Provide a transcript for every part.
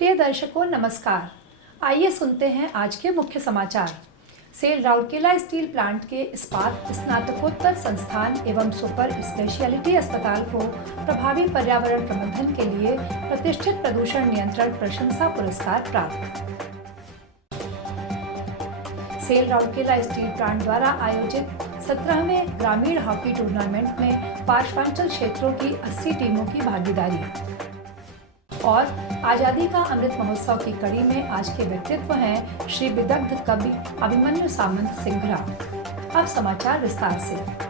प्रिय दर्शकों नमस्कार। आइए सुनते हैं आज के मुख्य समाचार। सेल राउरकेला स्टील प्लांट के इस्पात स्नातकोत्तर संस्थान एवं सुपर स्पेशलिटी अस्पताल को प्रभावी पर्यावरण प्रबंधन के लिए प्रतिष्ठित प्रदूषण नियंत्रण प्रशंसा पुरस्कार प्राप्त। सेल राउरकेला स्टील प्लांट द्वारा आयोजित 17वें ग्रामीण हॉकी टूर्नामेंट में पार्श्वांचल क्षेत्रों की 80 टीमों की भागीदारी। और आजादी का अमृत महोत्सव की कड़ी में आज के व्यक्तित्व हैं श्री विदग्ध कवि अभिमन्यु सामंत सिंघरा। अब समाचार विस्तार से।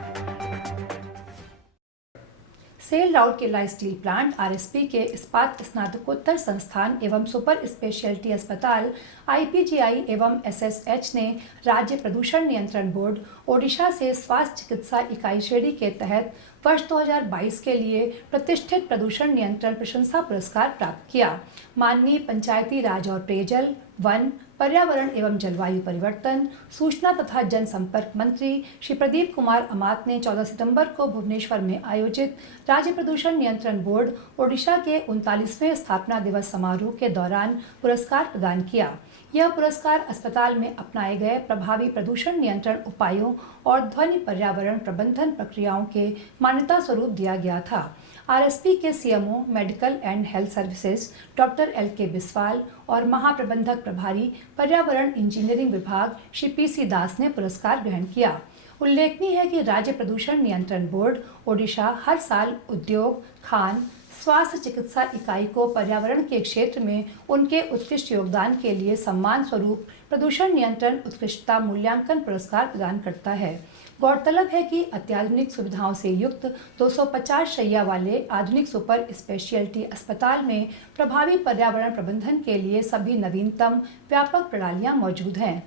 SAIL Rourkela steel plant RSP के इस्पात स्नातकोत्तर संस्थान एवं सुपर स्पेशलिटी अस्पताल आईपीजीआई एवं एसएसएच ने राज्य प्रदूषण नियंत्रण बोर्ड ओडिशा से स्वास्थ्य चिकित्सा इकाई श्रेणी के तहत वर्ष 2022 के लिए प्रतिष्ठित प्रदूषण नियंत्रण प्रशंसा पुरस्कार प्राप्त किया। माननीय पंचायती राज और पेयजल, वन, पर्यावरण एवं जलवायु परिवर्तन, सूचना तथा जनसंपर्क मंत्री श्री प्रदीप कुमार अमात ने 14 सितंबर को भुवनेश्वर में आयोजित राज्य प्रदूषण नियंत्रण बोर्ड ओडिशा के 39वें स्थापना दिवस समारोह के दौरान पुरस्कार प्रदान किया। यह पुरस्कार अस्पताल में अपनाए गए प्रभावी प्रदूषण नियंत्रण उपायों और ध्वनि पर्यावरण प्रबंधन प्रक्रियाओं के मान्यता स्वरूप दिया गया था। आरएसपी के CMO medical and health services doctor L K Biswal और महाप्रबंधक प्रभारी पर्यावरण इंजीनियरिंग विभाग श्री पीसी दास ने पुरस्कार ग्रहण किया। उल्लेखनीय है कि राज्य प्रदूषण नियंत्रण बोर्ड ओडिशा हर साल उद्योग, खान, स्वास्थ्य चिकित्सा इकाई को पर्यावरण के क्षेत्र में उनके उत्कृष्ट योगदान के लिए सम्मान स्वरूप प्रदूषण नियंत्रण उत्कृष्टता मूल्यांकन पुरस्कार प्रदान करता है। गौरतलब है कि अत्याधुनिक सुविधाओं से युक्त 250 शैय्या वाले आधुनिक सुपर स्पेशलिटी अस्पताल में प्रभावी पर्यावरण प्रबंधन के लिए सभी नवीनतम व्यापक प्रणालियां मौजूद हैं।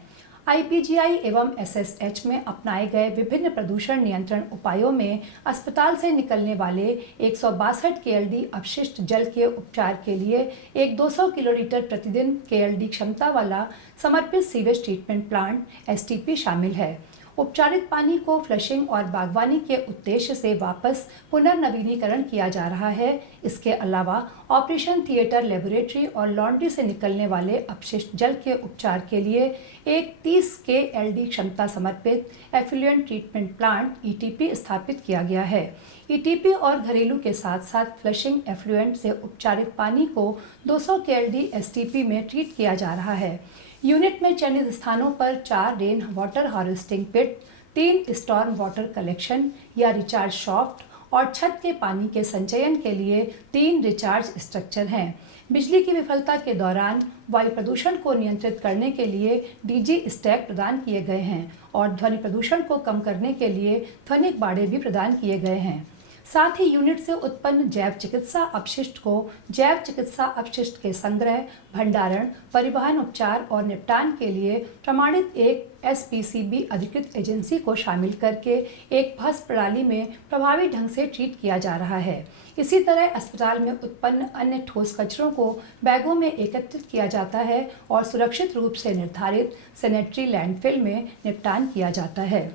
आईपीजीआई एवं एसएसएच में अपनाए गए विभिन्न प्रदूषण नियंत्रण उपायों में अस्पताल से निकलने वाले 162 केएलडी अपशिष्ट जल के उपचार के लिए एक 200 किलोलीटर प्रतिदिन केएलडी क्षमता वाला समर्पित सीवेज ट्रीटमेंट प्लांट एसटीपी शामिल है। उपचारित पानी को फ्लशिंग और बागवानी के उद्देश्य से वापस पुनर्नवीनीकरण किया जा रहा है। इसके अलावा ऑपरेशन थिएटर, लेबोरेटरी और लॉन्ड्री से निकलने वाले अपशिष्ट जल के उपचार के लिए एक 30 केएलडी क्षमता समर्पित एफ्लुएंट ट्रीटमेंट प्लांट ईटीपी स्थापित किया गया है। ईटीपी और घरेलू के साथ साथ फ्लशिंग एफ्लुएंट से उपचारित पानी को 200 केएलडी एसटीपी में ट्रीट किया जा रहा है। यूनिट में चयनित स्थानों पर 4 रेन वाटर हार्वेस्टिंग पिट, 3 स्टॉर्म वाटर कलेक्शन या रिचार्ज शॉफ्ट और छत के पानी के संचयन के लिए 3 रिचार्ज स्ट्रक्चर हैं। बिजली की विफलता के दौरान वायु प्रदूषण को नियंत्रित करने के लिए डीजी स्टैक प्रदान किए गए हैं और ध्वनि प्रदूषण को कम करने के लिए ध्वनिक बाड़े भी प्रदान किए गए हैं। साथ ही यूनिट से उत्पन्न जैव चिकित्सा अपशिष्ट को जैव चिकित्सा अपशिष्ट के संग्रह, भंडारण, परिवहन, उपचार और निपटान के लिए प्रमाणित एक एसपीसीबी अधिकृत एजेंसी को शामिल करके एक भस्म प्रणाली में प्रभावी ढंग से ट्रीट किया जा रहा है। इसी तरह अस्पताल में उत्पन्न अन्य ठोस कचरों को बैगों में एकत्रित किया जाता है और सुरक्षित रूप से निर्धारित सैनिटरी लैंडफिल में निपटान किया जाता है।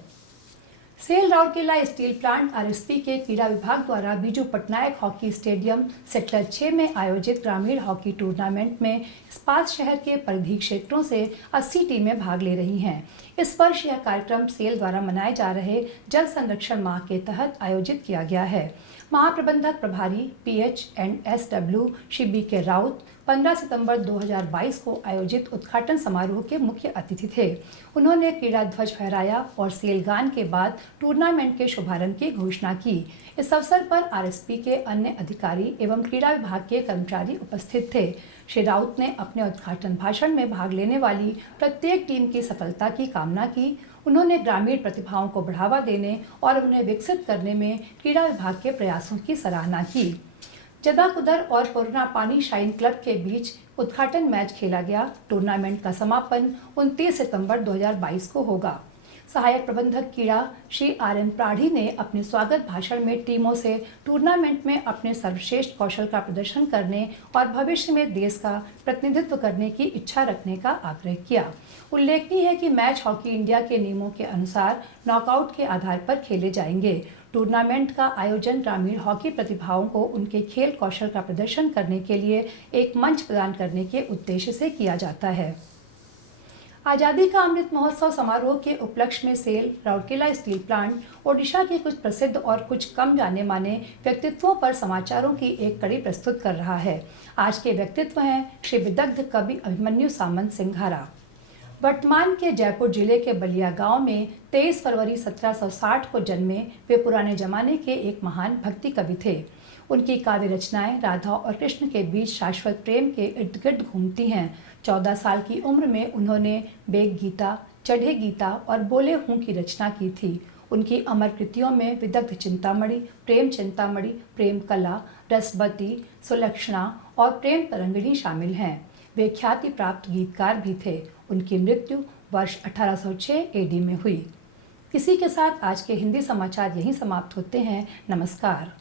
SAIL Rourkela steel plant RSP के क्रीड़ा विभाग द्वारा Biju Patnaik hockey stadium sector 6 में आयोजित ग्रामीण हॉकी टूर्नामेंट में इस्पात शहर के परिधि क्षेत्रों से 80 टीमें भाग ले रही हैं। इस वर्ष यह कार्यक्रम सेल द्वारा मनाए जा रहे जल संरक्षण माह के तहत आयोजित किया गया है। महाप्रबंधक प्रभारी PH&SW श्री BK राउत 15 सितंबर 2022 को आयोजित उद्घाटन समारोह के मुख्य अतिथि थे। उन्होंने क्रीड़ा ध्वज फहराया और सेल गान के बाद टूर्नामेंट के शुभारंभ की घोषणा की। इस अवसर पर आरएसपी के अन्य अधिकारी एवं क्रीड़ा विभाग के कर्मचारी उपस्थित थे। श्री राउत ने अपने उद्घाटन भाषण में भाग लेने वाली प्रत्येक टीम की सफलता की कामना की। उन्होंने ग्रामीण प्रतिभाओं को बढ़ावा देने और उन्हें विकसित करने में क्रीड़ा विभाग के प्रयासों की सराहना की। जदाकुदर और पुरना पानी शाइन क्लब के बीच उद्घाटन मैच खेला गया। टूर्नामेंट का समापन 29 सितंबर 2022 को होगा। सहायक प्रबंधक क्रीड़ा श्री RN प्राढ़ी ने अपने स्वागत भाषण में टीमों से टूर्नामेंट में अपने सर्वश्रेष्ठ कौशल का प्रदर्शन करने और भविष्य में देश का प्रतिनिधित्व करने की इच्छा रखने का आग्रह किया। उल्लेखनीय है कि मैच हॉकी इंडिया के नियमों के अनुसार नॉकआउट के आधार पर खेले जाएंगे। टूर्नामेंट का आयोजन ग्रामीण हॉकी प्रतिभाओं को उनके खेल कौशल का प्रदर्शन करने के लिए एक मंच प्रदान करने के उद्देश्य से किया जाता है। आज़ादी का अमृत महोत्सव समारोह के उपलक्ष्य में सेल राउरकेला स्टील प्लांट ओडिशा के कुछ प्रसिद्ध और कुछ कम जाने माने व्यक्तित्वों पर समाचारों की एक कड़ी प्रस्तुत कर रहा है। आज के व्यक्तित्व हैं श्री विदग्ध कवि अभिमन्यु सामंत सिंघारा। वर्तमान के जयपुर जिले के बलिया गांव में 23 फरवरी 1760 को जन्मे वे पुराने जमाने के एक महान भक्ति कवि थे। उनकी काव्य रचनाएं राधा और कृष्ण के बीच शाश्वत प्रेम के इर्द गिर्द घूमती हैं। 14 साल की उम्र में उन्होंने बेग गीता, चढ़े गीता और बोले हूँ की रचना की थी। उनकी अमर कृतियों में विदग्ध चिंतामणि, प्रेम चिंतामणि, प्रेम कला, रसवती, सुलक्षणा और प्रेम तरंगिणी शामिल हैं। वे ख्याति प्राप्त गीतकार भी थे। उनकी मृत्यु वर्ष 1806 एडी में हुई। इसी के साथ आज के हिंदी समाचार यहीं समाप्त होते हैं। नमस्कार।